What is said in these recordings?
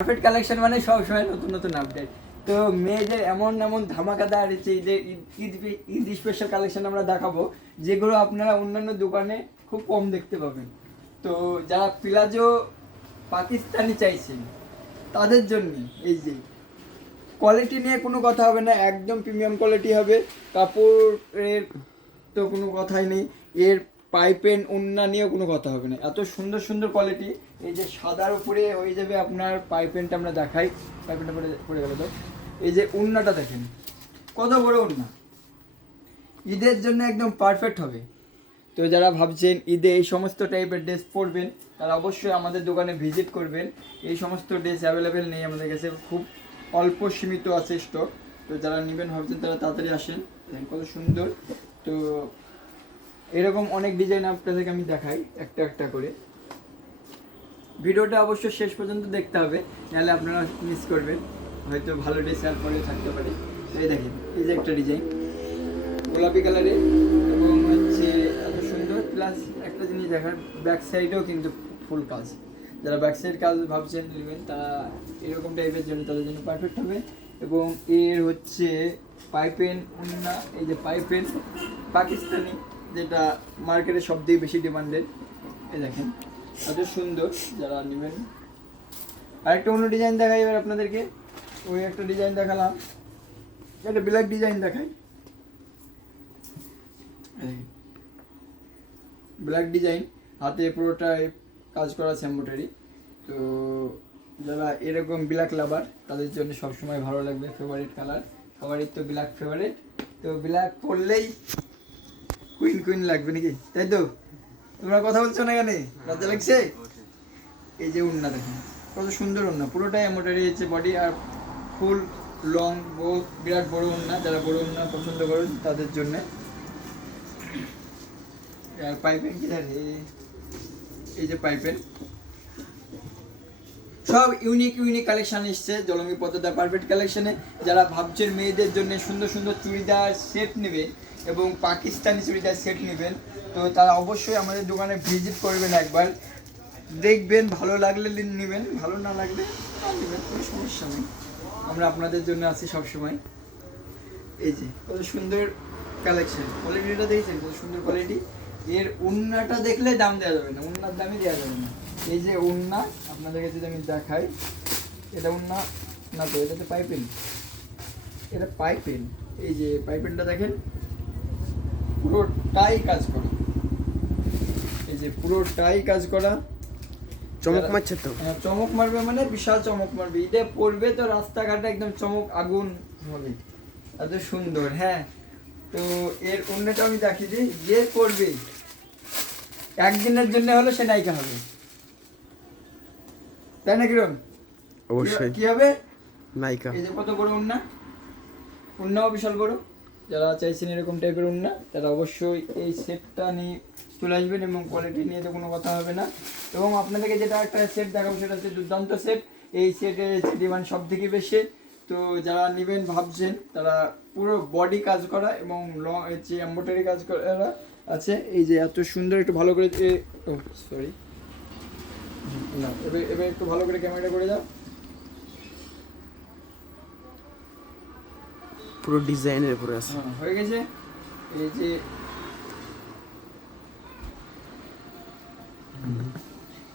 Perfect collection মানে সবসময় নতুন নতুন আপডেট। তো মেয়েদের এমন এমন ধামাকাদার হচ্ছে ঈদের ঈদ ঈদ স্পেশাল কালেকশন আমরা দেখাবো, যেগুলো আপনারা অন্যান্য দোকানে খুব কম দেখতে পাবেন। তো যারা প্লাজো পাকিস্তানি চাইছেন তাদের জন্য এই যে কোয়ালিটি নিয়ে কোনো কথা হবে না, একদম প্রিমিয়াম কোয়ালিটি হবে। কাপড়ের তো কোনো কথাই নেই, এর পাইপেন ওন্না নিয়েও কোনো কথা হবে না, এত সুন্দর সুন্দর কোয়ালিটি। এই যে সাদার উপরে হয়ে যাবে আপনার পাইপেনটা, আমরা দেখাই পাইপেনটা পড়ে গেল। তো এই যে ওন্নাটা দেখেন কত বড় ওন্না, ঈদের জন্য একদম পারফেক্ট হবে। তো যারা ভাবছেন ঈদে এই সমস্ত টাইপের ড্রেস পরবেন তারা অবশ্যই আমাদের দোকানে ভিজিট করবেন। এই সমস্ত ড্রেস অ্যাভেলেবেল নেই আমাদের কাছে, খুব অল্প সীমিত আছে স্টক। তো যারা নেবেন ভাবছেন তারা তাড়াতাড়ি আসেন, দেখেন কত সুন্দর। তো এরকম অনেক ডিজাইন আপনাদেরকে আমি দেখাই একটা একটা করে। ভিডিওটা অবশ্যই শেষ পর্যন্ত দেখতে হবে, নাহলে আপনারা মিস করবেন, হয়তো ভালো ড্রেস আর পরে থাকতে পারে। এই দেখেন এই যে একটা ডিজাইন গোলাপি কালারে এবং হচ্ছে এত সুন্দর, প্লাস একটা জিনিস দেখার ব্যাক সাইডেও কিন্তু ফুল কাজ। যারা ব্যাক সাইড কাজ ভাবছেন নেবেন তারা এরকম টাইপের জন্য তাদের জন্য পারফেক্ট হবে। এবং এর হচ্ছে পাইপেন ওন্না, এই যে পাইপেন পাকিস্তানি, যেটা মার্কেটে সবথেকে বেশি ডিমান্ডেড। এই দেখেন এত সুন্দর, যারা নেবেন। আরেকটা অন্য ডিজাইন দেখাই এবার আপনাদেরকে। ওই একটা ডিজাইন দেখালাম, একটা ব্ল্যাক ডিজাইন দেখাই, ব্ল্যাক ডিজাইন, হাতে পুরোটাই কাজ করা এমব্রয়ডারি। তো যারা এরকম ব্ল্যাক লাভার তাদের জন্য সবসময় ভালো লাগবে, ফেভারিট কালার সবারই তো ব্ল্যাক ফেভারিট। তো ব্ল্যাক পরলেই কুইন কুইন লাগবে নাকি, তাই তো? তোমরা কথা বলছো না কেন, লজ্জা লাগছে? এই যে ওড়না দেখেন কত সুন্দর ওড়না, পুরোটাই এমব্রয়ডারি হচ্ছে বডি, আর ফুল লং বিরাট বড় ওড়না। যারা বড় ওড়না পছন্দ করেন তাদের জন্য। আর পাইপেন কি জানি, এই যে পাইপেন সব ইউনিক ইউনিক কালেকশন এসছে জলঙ্গি পদ্মা পারফেক্ট কালেকশনে। যারা ভাবছেন মেয়েদের জন্য সুন্দর সুন্দর চুড়িদার সেট নেবে এবং পাকিস্তানি চুড়িদার সেট নেবেন, তো তারা অবশ্যই আমাদের দোকানে ভিজিট করবেন, একবার দেখবেন, ভালো লাগলে নেবেন, ভালো না লাগলে নেবেন, কোনো সমস্যা নেই, আমরা আপনাদের জন্য আছি সবসময়। এই যে কত সুন্দর কালেকশন, কোয়ালিটিটা দেখেছেন কত সুন্দর কোয়ালিটি। এর ওড়নাটা দেখলে দাম দেওয়া যাবে না, ওড়নার দামই দেওয়া যাবে না। এই যে ওড়না আপনাদেরকে যদি আমি দেখাই, এটা ওড়না না, তো এটাতে পাইপেন, এটা পাইপেন। এই যে পাইপেনটা দেখেন পুরোটাই কাজ করা, এই যে পুরোটাই কাজ করা। চমক মারছে তো, চমক মারবে মানে বিশাল চমক মারবে, ঈদে পড়বে তো রাস্তাঘাটে একদম চমক আগুন হবে, এত সুন্দর। হ্যাঁ, তো এর অন্যটা আমি দেখিয়ে দিই, যে পড়বে একদিনের জন্য হলো সে নায়িকা হবে, তাই না কিরণ? অবশ্যই কি হবে? নায়িকা। এই যে কত বড় ওড়না, ওড়নাও বিশাল বড়। যারা চাইছেন এরকম টাইপের ওড়না তারা অবশ্যই এই সেটটা নিয়ে চলে আসবেন, এবং কোয়ালিটি নিয়ে তো কোনো কথা হবে না। এবং আপনাদেরকে যেটা একটা সেট দেখাবো সেটা হচ্ছে দুর্দান্ত সেট, এই সেটের ডিমান্ড সব থেকে বেশি। তো যারা নেবেন ভাবছেন তারা পুরো বডি কাজ করা এবং লং হচ্ছে এমব্রয়ডারি কাজ করা আছে। এই যে এত সুন্দর, একটু ভালো করে সরি না, এবার এবার একটু ভালো করে ক্যামেরাটা করে দাও। পুরো ডিজাইনের উপরে আছে। হ্যাঁ হয়ে গেছে। এই যে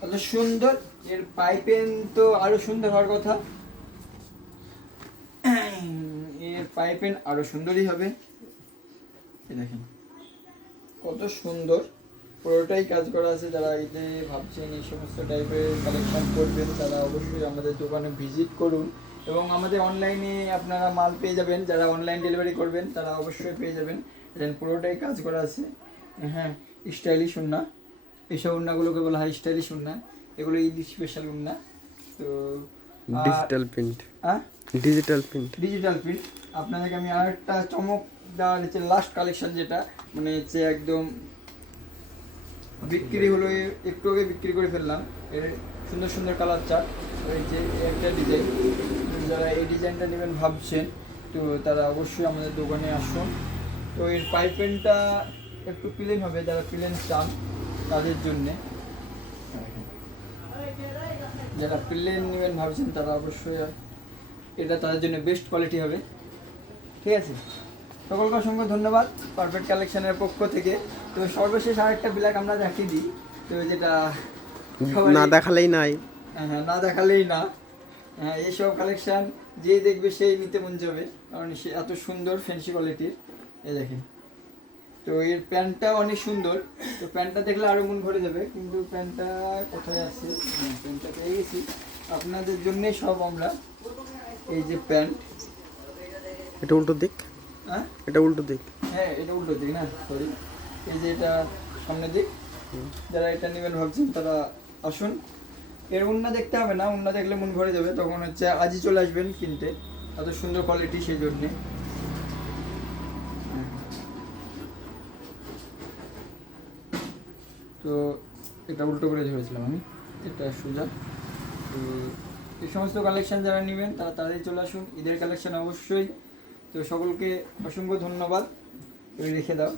এত সুন্দর, এর পাইপেন তো আরো সুন্দর হওয়ার কথা, এর পাইপেন আরো সুন্দরই হবে। এই দেখেন কত সুন্দর, পুরোটাই কাজ করা আছে। যারা ঈদে ভাবছেন এই সমস্ত টাইপের কালেকশন করবেন তারা অবশ্যই আমাদের দোকানে ভিজিট করুন, এবং আমাদের অনলাইনে আপনারা মাল পেয়ে যাবেন, যারা অনলাইন ডেলিভারি করবেন তারা অবশ্যই পেয়ে যাবেন। পুরোটাই কাজ করা আছে। হ্যাঁ, স্টাইলিশ ওড়না, এইসব ওড়নাগুলোকে বলা হয় স্টাইলিশ ওড়না, এগুলো ঈদ স্পেশাল ওড়না। তো ডিজিটাল প্রিন্ট, হ্যাঁ ডিজিটাল প্রিন্ট, ডিজিটাল প্রিন্ট। আপনাদেরকে আমি আরেকটা চমক দেওয়ার হচ্ছে লাস্ট কালেকশন, যেটা মানে হচ্ছে একদম বিক্রি হলো, একটু আগে বিক্রি করে ফেললাম। এর সুন্দর সুন্দর কালার চার্ট, এই যে একটা ডিজাইন। যারা এই ডিজাইনটা নেবেন ভাবছেন তো তারা অবশ্যই আমাদের দোকানে আসুন। তো এর পাইপেনটা একটু প্লেন হবে, যারা প্লেন চান তাদের জন্যে। যারা প্লেন নেবেন ভাবছেন তারা অবশ্যই এটা তাদের জন্য বেস্ট কোয়ালিটি হবে। ঠিক আছে, সকলকে অসংখ্য ধন্যবাদ পারফেক্ট কালেকশনের পক্ষ থেকে। তো সর্বশেষ আরেকটা ব্ল্যাক আমরা দেখিয়ে দিই, তো যেটা সবারই- না দেখালেই নাই। হ্যাঁ, না দেখালেই না। হ্যাঁ, এইসব কালেকশন যেই দেখবে সেই নিতে মন যাবে, কারণ সে এত সুন্দর ফ্যান্সি কোয়ালিটির। এই দেখেন, তো এর প্যান্টটা অনেক সুন্দর। তো প্যান্টটা দেখলে আরো মন ভরে যাবে, কিন্তু প্যান্টটা কোথায় আছে? প্যান্টটা পেয়ে গেছি আপনাদের জন্যে সব আমরা। এই যে প্যান্ট, এটা উল্টো দিক, হ্যাঁ এটা উল্টো দিক। হ্যাঁ এটা উল্টো দিক না, সরি, এই যে এটা সামনের দিক। যারা এটা নেবেন ভাবছেন তারা আসুন। এর উন্না দেখতে হবে না, উন্না দেখলে মন ভরে যাবে, তখন হচ্ছে আজই চলে আসবেন কিনতে, এত সুন্দর কোয়ালিটি সেই জন্যে। তো এটা উল্টো করে ধরেছিলাম আমি, এটা সোজা। তো এই সমস্ত কালেকশন যারা নেবেন তারা তাড়াতাড়ি চলে আসুন, ঈদের কালেকশন অবশ্যই। তো সকলকে অসংখ্য ধন্যবাদ, তুমি রেখে দাও।